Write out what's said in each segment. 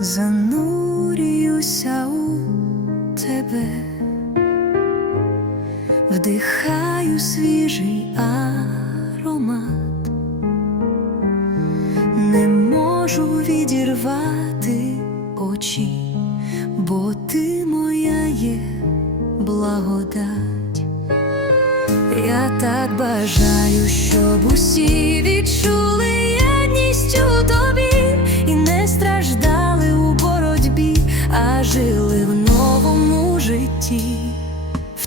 занурююся у тебе, вдихаю свіжий аромат, не можу відірвати очі, бо ти моя є благодать. Я так бажаю, щоб усі відчули єдність у тобі.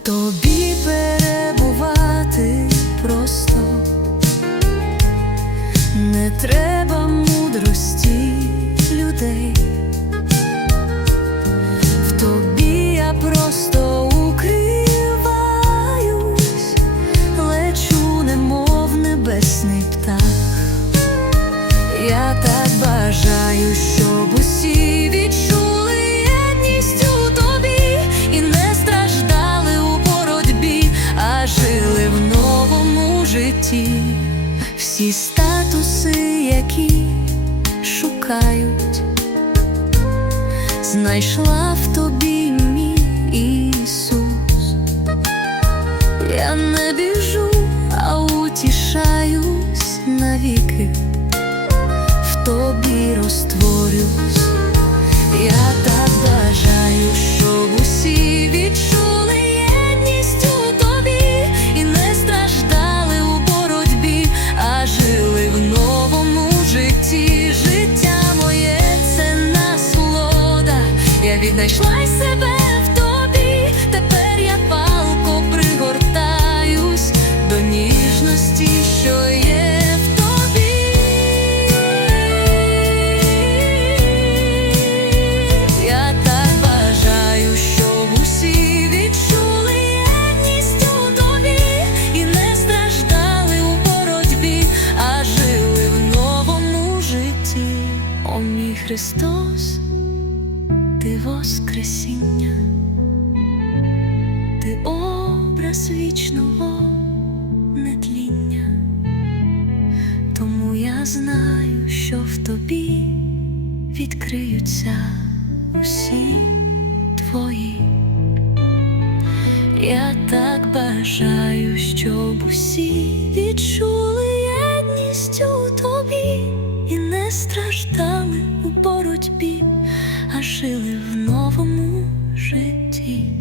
Тобі перебувати просто не треба мудрості людей. В тобі я просто укриваюсь, лечу, немов небесний птах. Я Всі статуси, які шукають знайшла в тобі мій Ісус. Я не біжу, Я віднайшла й себе в тобі. Тепер я палко пригортаюсь до ніжності, що є в тобі. Я так бажаю, щоб усі відчули єдність у тобі і не страждали у боротьбі, а жили в новому житті. О мій Христос, ти Воскресіння, ти образ вічного нетління. Тому я знаю, що в тобі відкриються усі твої. Я так бажаю, щоб усі відчули єдність у тобі і не страждали. pretty.